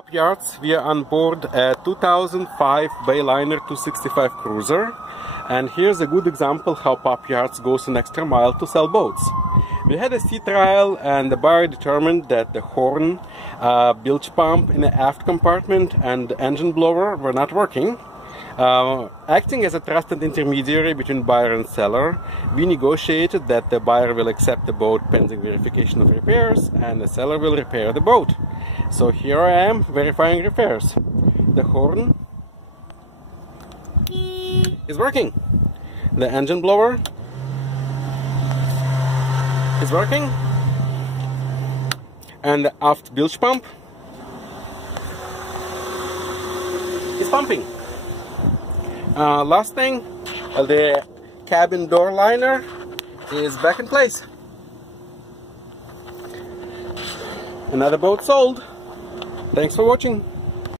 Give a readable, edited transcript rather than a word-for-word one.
POP Yachts, we are on board a 2005 Bayliner 265 cruiser, and here's a good example how POP Yachts goes an extra mile to sell boats. We had a sea trial and the buyer determined that the horn, bilge pump in the aft compartment and the engine blower were not working. Acting as a trusted intermediary between buyer and seller, we negotiated that the buyer will accept the boat pending verification of repairs and the seller will repair the boat. So here I am verifying repairs. The horn is working. The engine blower is working. And the aft bilge pump is pumping. Last thing, the cabin door liner is back in place. Another boat sold. Thanks for watching.